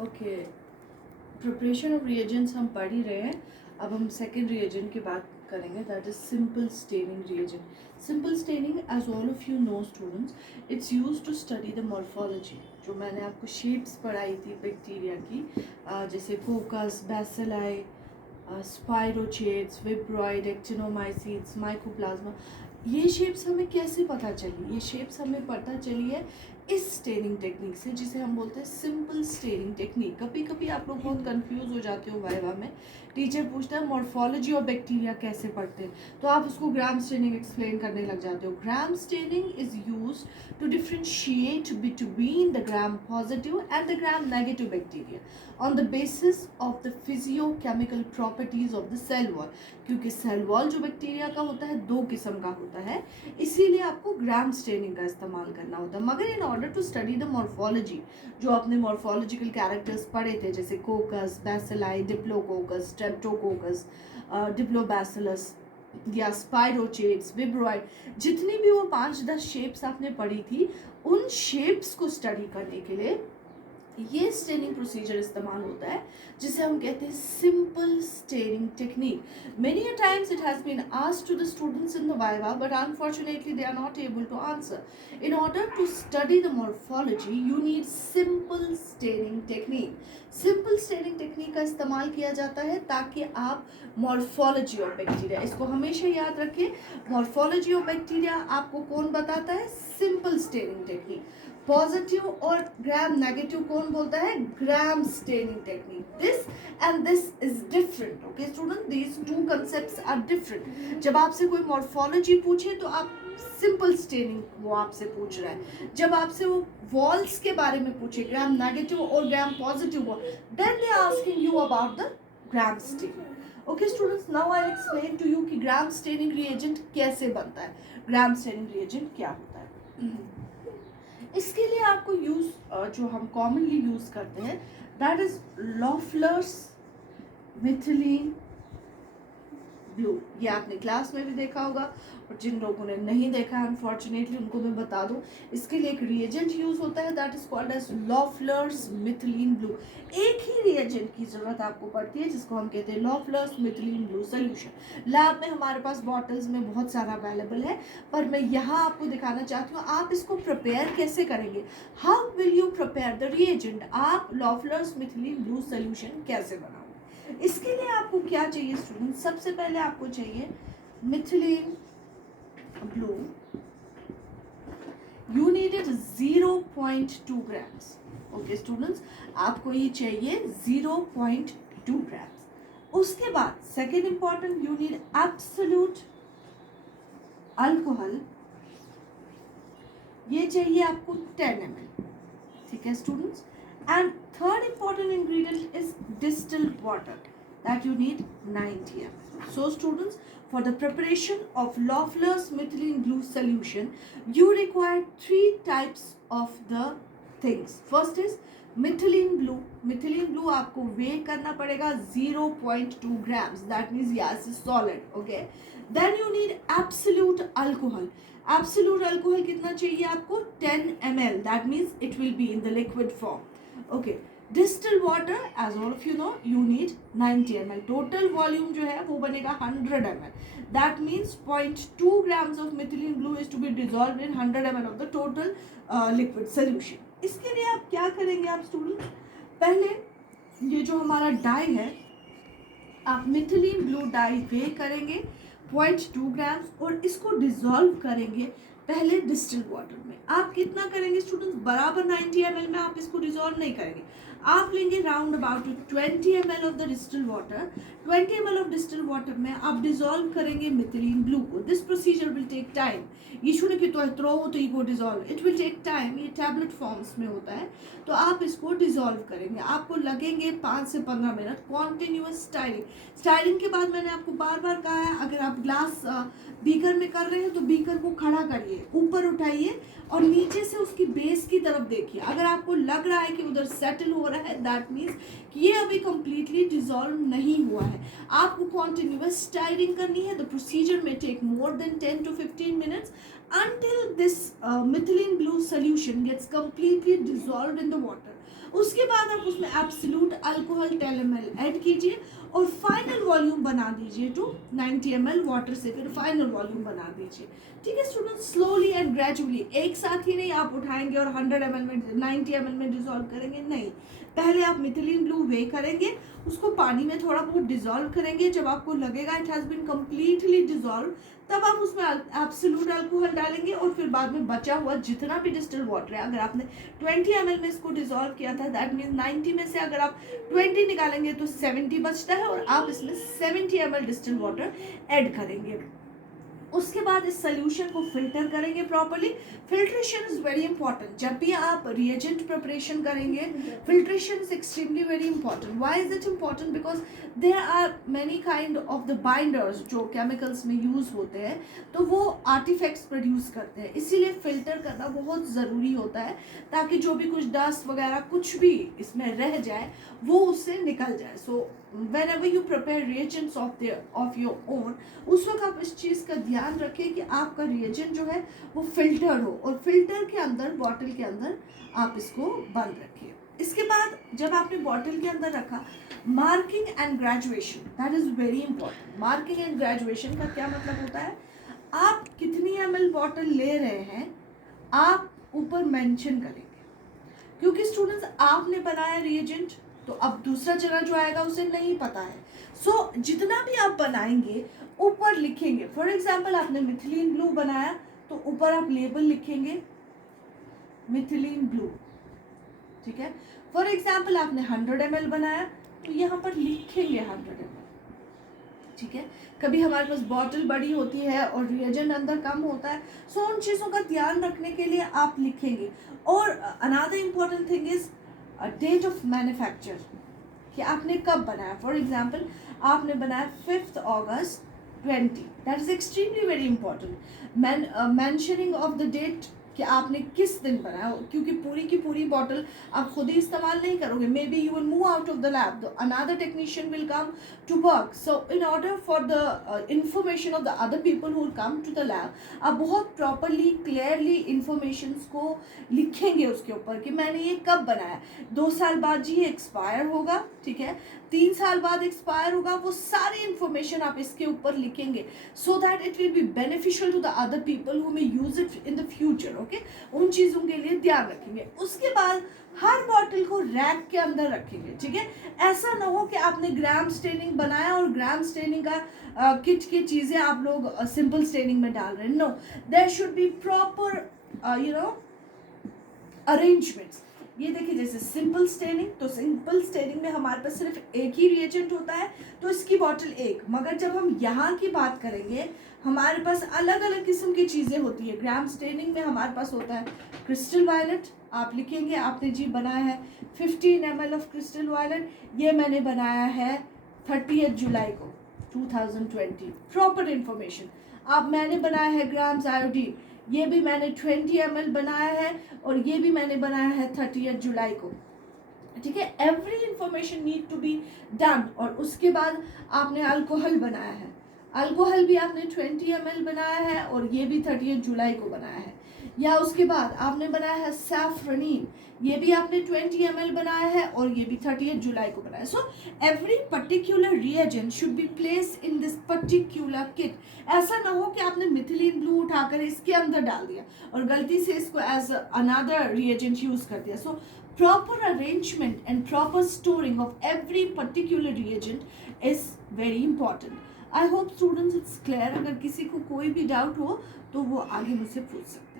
Okay, preparation of reagents हम पढ़ ही रहे हैं. अब हम सेकेंड रिएजेंट की बात करेंगे, that is simple staining reagent. Simple staining, as all of you know students, it's use to study the morphology. जो मैंने आपको शेप्स पढ़ाई थी बैक्टीरिया की, जैसे coccus, bacilli, spirochaetes, vibrioid, actinomycetes, mycoplasma. ये शेप्स हमें कैसे पता चली? ये शेप्स हमें पता चली है इस स्टेनिंग टेक्निक से, जिसे हम बोलते हैं सिंपल स्टेनिंग टेक्निक. कभी कभी आप लोग बहुत कंफ्यूज हो जाते हो वाइवा में. टीचर पूछता है मॉर्फोलॉजी ऑफ बैक्टीरिया कैसे पढ़ते हैं, तो आप उसको ग्राम स्टेनिंग एक्सप्लेन करने लग जाते हो. Gram staining is use to differentiate between the gram positive and the gram negative bacteria on the basis of the physiochemical properties of the cell wall. क्योंकि सेल वॉल जो bacteria का होता है दो किस्म का होता है, इसीलिए आपको ग्राम स्टेनिंग का इस्तेमाल करना होता है. मगर in order to study the morphology, जो आपने मॉर्फोलॉजिकल कैरेक्टर्स पढ़े थे, जैसे coccus, bacilli, diplococcus, streptococcus, diplobacillus या स्पाइरोचेट्स, विब्रॉइड, जितनी भी वो 5-10 शेप्स आपने पढ़ी थी, उन शेप्स को स्टडी करने के लिए ये स्टेनिंग प्रोसीजर इस्तेमाल होता है, जिसे हम कहते हैं simple staining technique. Many a times it has been asked to the students in the viva, but unfortunately they are not able to answer. In order to study the morphology you need simple staining technique. Simple staining technique का इस्तेमाल किया जाता है ताकि आप morphology of bacteria, इसको हमेशा याद रखिए, मॉर्फोलॉजी ऑफ बैक्टीरिया आपको कौन बताता है? Simple staining technique. पॉजिटिव और ग्राम नेगेटिव कौन बोलता है? Gram staining technique. This and this is different. Okay student, these two concepts are different. जब आपसे कोई मॉर्फोलॉजी पूछे तो आप सिंपल स्टेनिंग वो आपसे पूछ रहा है. जब आपसे वो वॉल्स के बारे में पूछे, ग्राम नेगेटिव और Gram positive wall, then they are asking you about the Gram staining. Okay students, now I will explain to you कि ग्राम स्टेनिंग रिएजेंट कैसे बनता है, ग्राम स्टेनिंग रिएजेंट क्या होता है. इसके लिए आपको यूज जो हम कॉमनली यूज करते हैं, that is Loeffler's methylene blue. ये आपने क्लास में भी देखा होगा, और जिन लोगों ने नहीं देखा है अनफॉर्चुनेटली उनको मैं बता दूं, इसके लिए एक रिएजेंट यूज होता है, that is called as Loeffler's methylene blue. एक ही रिएजेंट की जरूरत आपको पड़ती है, जिसको हम कहते हैं Loeffler's methylene blue solution. Lab में हमारे पास बॉटल्स में बहुत सारा अवेलेबल है, पर मैं यहाँ आपको दिखाना चाहती हूँ आप इसको प्रिपेयर कैसे करेंगे. How will you prepare the reagent, आप लॉफलर्स मिथिलीन ब्लू सोल्यूशन कैसे बनाओगे. इसके लिए आपको क्या चाहिए स्टूडेंट? सबसे पहले आपको चाहिए methylene blue. You need it 0.2 grams. Okay students, आपको ये चाहिए 0.2 ग्राम्स. उसके बाद second important, you need absolute alcohol. ये चाहिए आपको 10 ml. ठीक है students. And third important ingredient is distilled water that you need 90 ml. So students, for the preparation of Loeffler's methylene blue solution, you require 3 types of the things. First is methylene blue. Methylene blue आपको weigh करना पड़ेगा 0.2 grams. That means yes, is solid. Okay. Then you need absolute alcohol. Absolute alcohol कितना चाहिए आपको? 10 ml. That means it will be in the liquid form. Okay, distilled water, as all of you know, you need 90 ml. Total volume जो है वो बनेगा 100 ml. That means 0.2 grams of methylene blue is to be dissolved in 100 ml of the total liquid solution. इसके लिए आप क्या करेंगे आप स्टूडेंट? पहले ये जो हमारा डाई है, आप मिथिलीन ब्लू डाई वे करेंगे 0.2 ग्राम्स और इसको डिसॉल्व करेंगे पहले डिस्टिल्ड वाटर में. आप कितना करेंगे स्टूडेंट्स? बराबर 90 ml में आप इसको डिसॉल्व नहीं करेंगे. आप लेंगे round about 20 ml of the distilled water. 20 ml of distilled water में आप डिसॉल्व करेंगे मिथिलीन ब्लू को. This procedure will take time. ये शुरू कि तो थ्रो तो ये को dissolve, it will take time. ये टैबलेट फॉर्म्स में होता है, तो आप इसको डिसॉल्व करेंगे. आपको लगेंगे 5 से 15 मिनट कॉन्टिन्यूअस स्टाइलिंग. स्टाइलिंग के बाद मैंने आपको बार बार कहा है, अगर आप ग्लास बीकर में कर रहे हैं तो बीकर को खड़ा करिए, ऊपर उठाइए और नीचे से उसकी बेस की तरफ देखिए. अगर आपको लग रहा है कि उधर सेटल हो रहा है, दैट मीन्स कि ये अभी कंप्लीटली डिसॉल्व नहीं हुआ है. आपको कॉन्टिन्यूअस स्टाइलिंग करनी है. द प्रोसीजर में take more than 10 to 15 minutes until this methylene blue solution gets completely dissolved in the water. उसके बाद आप उसमें एब्सोल्यूट अल्कोहल 10 ml ऐड कीजिए और फाइनल वॉल्यूम बना दीजिए टू 90 ml वाटर से, फिर फाइनल वॉल्यूम बना दीजिए। ठीक है स्टूडेंट्स, स्लोली एंड ग्रेजुअली, एक साथ ही नहीं आप उठाएंगे और 100 ml में 90 ml में डिजोल्व करेंगे, नहीं। पहले आप मिथिलीन ब्लू वे करेंगे, उसको पानी में थोड़ा बहुत डिजोल्व करेंगे। जब आपको लगेगा it has been completely dissolve, तब आप उसमें एब्सोल्यूट अल्कोहल डालेंगे और फिर बाद में बचा हुआ जितना भी डिस्टिल वाटर है, अगर आपने 20 ml में इसको डिजोल्व किया था, दैट मीन्स 90 में से अगर आप 20 निकालेंगे तो 70 बचता है और आप इसमें 70 ml डिस्टिल वाटर ऐड करेंगे। उसके बाद इस सोल्यूशन को फिल्टर करेंगे properly. Filtration is very important. जब भी आप रिएजेंट प्रिपरेशन करेंगे, filtration is extremely very important. Why is it important? Because there are many kind of the binders जो केमिकल्स में यूज होते हैं, तो वो आर्टिफैक्ट्स प्रोड्यूस करते हैं, इसीलिए फिल्टर करना बहुत ज़रूरी होता है ताकि जो भी कुछ डस्ट वगैरह कुछ भी इसमें रह जाए वो उससे निकल जाए। सो whenever you prepare reagents of your own, उस वक्त आप इस चीज़ का ध्यान रखें कि आपका reagent जो है वो फिल्टर हो और फिल्टर के अंदर, बॉटल के अंदर आप इसको बंद रखिए। इसके बाद जब आपने बॉटल के अंदर रखा, marking and graduation, that is very important. Marking and graduation का क्या मतलब होता है? आप कितनी ml बॉटल ले रहे हैं आप ऊपर मेंशन करेंगे, क्योंकि स्टूडेंट्स आपने बनाया रिएजेंट, तो अब दूसरा जना जो आएगा उसे नहीं पता है। सो जितना भी आप बनाएंगे ऊपर लिखेंगे। फॉर एग्जाम्पल आपने मिथिलीन ब्लू बनाया तो ऊपर आप लेबल लिखेंगे मिथिलीन ब्लू। ठीक है, फॉर एग्जाम्पल आपने 100 ml बनाया तो यहाँ पर लिखेंगे 100 ml। ठीक है, कभी हमारे पास बॉटल बड़ी होती है और रिएजेंट अंदर कम होता है, सो उन चीज़ों का ध्यान रखने के लिए आप लिखेंगे। और another important thing is date of manufacture, कि आपने कब बनाया। फॉर एग्जाम्पल आपने बनाया 5 अगस्त 20, that is extremely very important. Mentioning of the date कि आपने किस दिन बनाया, क्योंकि पूरी की पूरी बॉटल आप खुद ही इस्तेमाल नहीं करोगे। May be you will move out of the lab, another technician will come to work, so in order for the information of the other people who will come to the lab, आप बहुत properly clearly information को लिखेंगे उसके ऊपर कि मैंने ये कब बनाया। 2 साल बाद जी एक्सपायर होगा, ठीक है, 3 साल बाद एक्सपायर होगा, वो सारी इंफॉर्मेशन आप इसके ऊपर लिखेंगे so that it will be beneficial to the other people who may use it in the future. Okay, उन चीज़ों के लिए ध्यान रखेंगे। उसके बाद हर बॉटल को रैक के अंदर रखेंगे। ठीक है, ऐसा ना हो कि आपने ग्राम स्टेनिंग बनाया और ग्राम स्टेनिंग का किट की चीज़ें आप लोग सिंपल स्टेनिंग में डाल रहे हैं। No, there should be proper arrangements. ये देखिए, जैसे सिंपल स्टेनिंग, तो सिंपल स्टेनिंग में हमारे पास सिर्फ एक ही रिएजेंट होता है, तो इसकी बॉटल एक। मगर जब हम यहाँ की बात करेंगे, हमारे पास अलग अलग किस्म की चीज़ें होती है। ग्राम स्टेनिंग में हमारे पास होता है क्रिस्टल वायलेट, आप लिखेंगे आपने जी बनाया है 15 ml ऑफ क्रिस्टल वायलेट, ये मैंने बनाया है 30 जुलाई को 2020, प्रॉपर इंफॉर्मेशन। आप मैंने बनाया है ग्राम्स आयोडीन, ये भी मैंने 20 ml बनाया है और ये भी मैंने बनाया है 30 जुलाई को। ठीक है, every information need to be done. और उसके बाद आपने अल्कोहल बनाया है, अल्कोहल भी आपने 20 ml बनाया है और ये भी 30 जुलाई को बनाया है। या उसके बाद आपने बनाया है सैफरनीन, ये भी आपने 20 ml बनाया है और ये भी 30 जुलाई को बनाया है। So every particular reagent should be place in this particular kit. ऐसा ना हो कि आपने मिथिलीन ब्लू उठाकर इसके अंदर डाल दिया और गलती से इसको एज अनदर रिएजेंट यूज कर दिया। सो proper arrangement and proper storing of every particular reagent is very important. I hope students it's clear. अगर किसी को कोई भी डाउट हो तो वो आगे मुझसे पूछ सकते हैं।